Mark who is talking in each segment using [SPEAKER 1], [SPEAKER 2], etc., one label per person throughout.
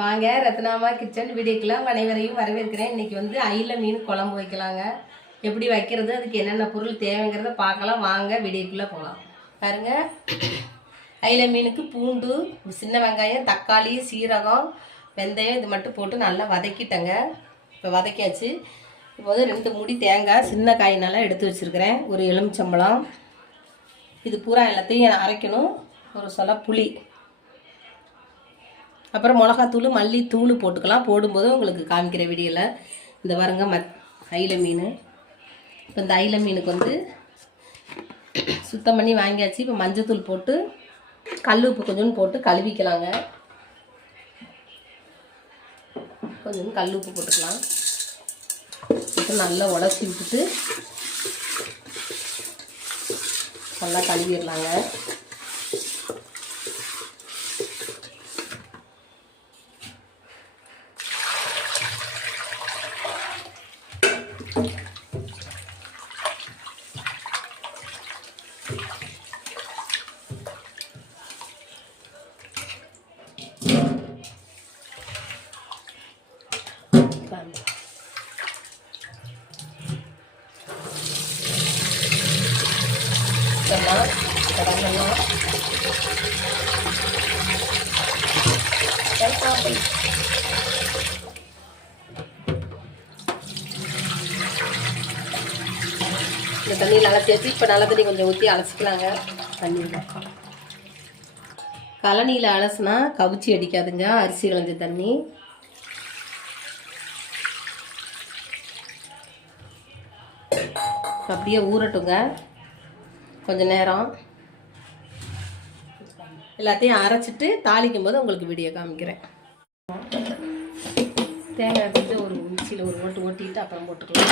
[SPEAKER 1] வாங்க ரத்னாமா கிச்சன் வீடியோக்குள்ள அனைவரையும் வரவேற்கிறேன். இன்றைக்கி வந்து அயில மீன் குழம்பு வைக்கலாங்க. எப்படி வைக்கிறது அதுக்கு என்னென்ன பொருள் தேவைங்கிறத பார்க்கலாம். வாங்க வீடியோக்குள்ளே போகலாம் பாருங்க. அயில மீனுக்கு பூண்டு சின்ன வெங்காயம் தக்காளி சீரகம் வெந்தயம் இது மட்டும் போட்டு நல்லா வதக்கிட்டேங்க. இப்போ வதக்கியாச்சு. இப்போ வந்து ரெண்டு முடி தேங்காய் சின்ன காயினால எடுத்து வச்சிருக்கிறேன். ஒரு எலுமிச்சம்பழம். இது பூரா எல்லாத்தையும் அரைக்கணும். ஒரு சொல புளி. அப்புறம் மிளகாத்தூள் மல்லித்தூள் போட்டுக்கலாம். போடும்போது உங்களுக்கு காமிக்கிற வீடியோவில் இந்த பாருங்க மத் அயில மீன். இப்போ இந்த அயில மீனுக்கு வந்து சுத்தம் பண்ணி வாங்கியாச்சு. இப்போ மஞ்சத்தூள் போட்டு கல் உப்பு கொஞ்சோன்னு போட்டு கழுவிக்கலாங்க. கொஞ்சம் கல் உப்பு போட்டுக்கலாம். போட்டு நல்லா உடச்சி விட்டுட்டு நல்லா கழுவிடலாங்க பாருங்க. இதெல்லாம் கடங்கெல்லாம் இந்த தண்ணியில் அலசியாச்சு இப்போ நல்ல தண்ணி கொஞ்சம் ஊற்றி அலசிக்கலாங்க. தண்ணியில் கழனியில் அலசினா கவுச்சி அடிக்காதுங்க அரிசி களைஞ்ச தண்ணி. அப்படியே ஊறட்டுங்க. கொஞ்ச நேரம். எல்லாத்தையும் அரைச்சிட்டு தாளிக்கும் போது உங்களுக்கு வீடியோ காமிக்கிறேன். தேங்காய் அரைச்சிட்டு ஒரு மிக்சியில் ஒரு ஓட்டு ஓட்டிட்டு அப்புறம் போட்டுக்கலாம்.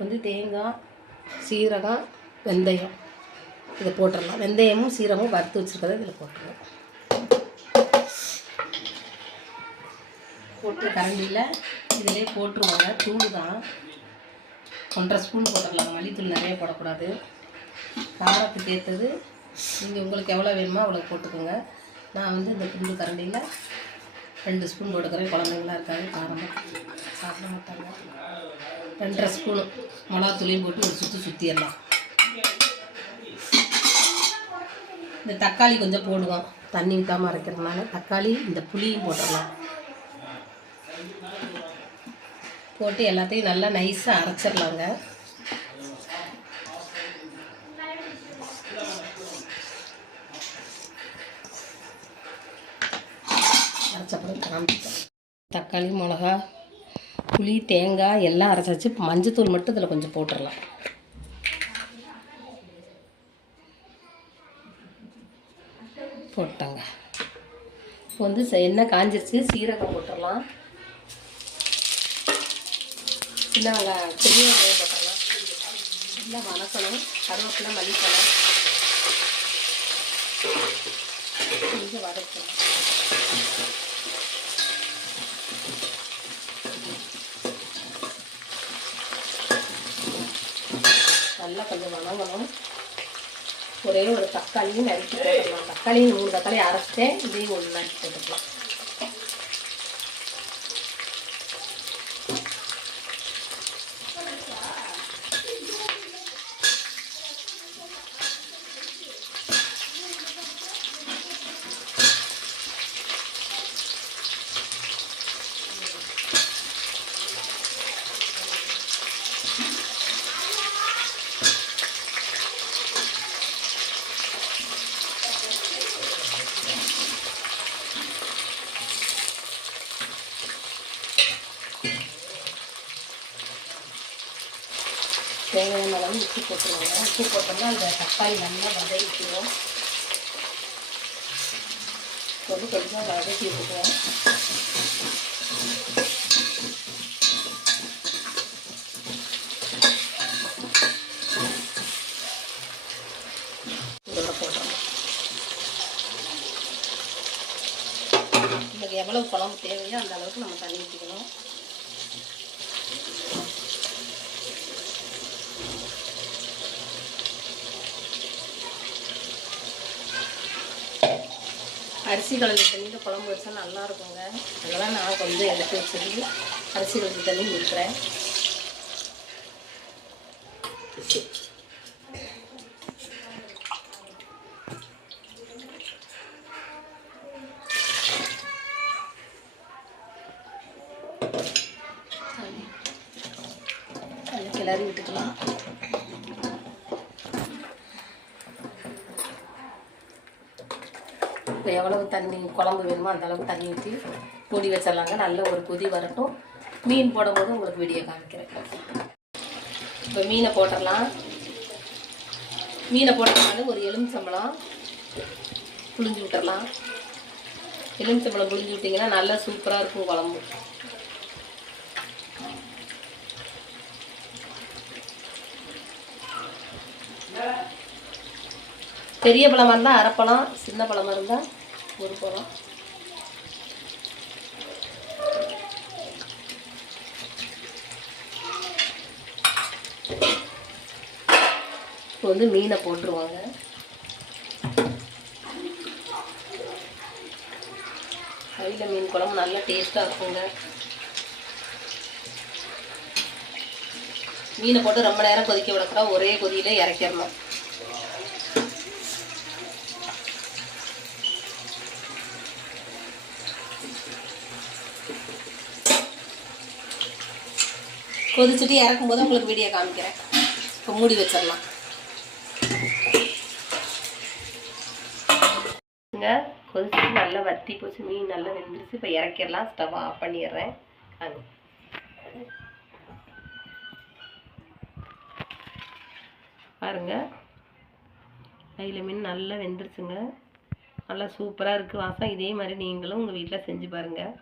[SPEAKER 1] வந்து தேங்காய் சீரகம் வெந்தயம். இதை போட்டுடலாம். வெந்தயமும் சீரகமும் வறுத்து வச்சுருக்கதை இதில் போட்டுருவோம் போட்டு கரண்டியில் இதிலே போட்டுருவாங்க. தூள் தான் ஒன்றரை ஸ்பூன் போட்டுக்கலாம். மல்லித்தூள் நிறைய போடக்கூடாது. காரத்துக்கு ஏற்றது நீங்கள் உங்களுக்கு எவ்வளோ வேணுமோ அவ்வளோ போட்டுக்கோங்க. நான் வந்து இந்த குண்டு கரண்டியில் ரெண்டு ஸ்பூன் போட்டுக்கிறேன். குழந்தைங்களாம் இருக்காது காரமாக சாப்பிட மாட்டாங்க. ரெண்டரை ஸ்பூனு மிளகாத்தூளையும் போட்டு ஒரு சுற்றி சுற்றிடலாம் இந்த தக்காளி கொஞ்சம் போடுவோம். தண்ணி ஊற்றாமல் அரைக்கிறதுனால தக்காளி இந்த புளியும் போட்டுடலாம். போட்டு எல்லாத்தையும் நல்லா நைஸாக அரைச்சிடலாங்க. அரைச்சப்பறம் தக்காளி மிளகா புளி தேங்காய் எல்லாம் அரைச்சாச்சு வச்சு மஞ்சத்தூள் மட்டும் இதில் கொஞ்சம் போட்டுடலாம். போட்டாங்க இப்போ வந்து ச- எண்ணெய் காஞ்சிருச்சு சீரகம் போட்டுடலாம். சின்ன வெங்காயம் பெரிய வெங்காயம் போட்டலாம் நல்லா வணக்கணும் கருவேப்பிலை மல்லித்தலை கொஞ்சம் வதக்கணும். நல்லா கொஞ்சம் வணங்கணும். ஒரே ஒரு தக்காளியும் நறுக்கி போட்டுக்கலாம். தக்காளியும் மூணு தக்காளி அரைச்சிட்டேன். இதையும் ஒன்று நறுக்கி போட்டுக்கலாம். தேவையான அளவு உப்பு போட்டுருவாங்க உப்பு போட்டோம்னா அந்த தக்காளி நல்லா வதக்கிடுவோம். கொஞ்சம் கொஞ்சம் வதக்கி விட்டுக்குவோம் இதோட போடுறோம் நமக்கு எவ்வளவு குழம்பு தேவையோ அந்த அளவுக்கு நம்ம தண்ணி ஊற்றிக்கணும் அரிசி கலந்து தண்ணியில் குழம்பு வச்சா நல்லா இருக்குங்க. அதெல்லாம் நான் கொஞ்சம் எடுத்து வச்சிருந்து அரிசி கலந்து தண்ணி ஊற்றுறேன் கிளறி விட்டுக்கலாம். இப்போ எவ்வளவு தண்ணி குழம்பு வேணுமோ அந்த அளவுக்கு தண்ணி ஊற்றி மூடி வச்சிடலாங்க. நல்ல ஒரு கொதி வரட்டும். மீன் போடும்போது உங்களுக்கு வீடியோ காமிக்கிறேன். இப்போ மீனை போட்டுடலாம். மீனை போட்டதுனால ஒரு எலுமிச்சம்பழம் புளிஞ்சு விட்டுறலாம் எலுமிச்சம்பழம் புளிஞ்சு விட்டிங்கன்னா நல்லா சூப்பராக இருக்கும் குழம்பு. பெரிய பழமாக இருந்தால் அரைப்பழம் சின்ன பழமாக இருந்தால் ஒரு பழம். இப்போ வந்து மீனை போட்டுருவாங்க. கையில் மீன் குழம்பு நல்லா டேஸ்ட்டாக இருக்குங்க. மீனை போட்டு ரொம்ப நேரம் கொதிக்க விடக்கூடாது ஒரே கொதியில் இறக்கிடணும். கொதிச்சுட்டு இறக்கும் போது உங்களுக்கு வீடியோ காமிக்கிறேன். இப்போ மூடி வச்சிடலாம். கொதிச்சு நல்லா வத்தி போச்சு மீன் நல்லா வெந்துருச்சு. இப்போ இறக்கிடலாம் ஸ்டவ் ஆஃப் பண்ணிடுறேன். அது பாருங்க. கையில் மீன் நல்லா வெந்துருச்சுங்க. நல்லா சூப்பராக இருக்குது வாசம் இதே மாதிரி நீங்களும் உங்கள் வீட்டில் செஞ்சு பாருங்கள்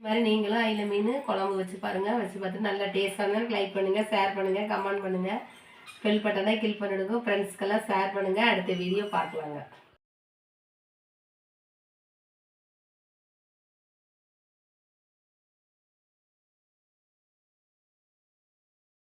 [SPEAKER 1] இது மாதிரி நீங்களும் அயில மீன் குழம்பு வச்சு பாருங்கள் வச்சு பார்த்து நல்லா டேஸ்ட்டாக இருந்தாலும் லைக் பண்ணுங்கள் ஷேர் பண்ணுங்கள் கமெண்ட் பண்ணுங்கள் பெல் பட்டனை கில் பண்ணிவிடுங்க ஃப்ரெண்ட்ஸ்க்கெல்லாம் ஷேர் பண்ணுங்கள் அடுத்த வீடியோ பார்க்கலாங்க.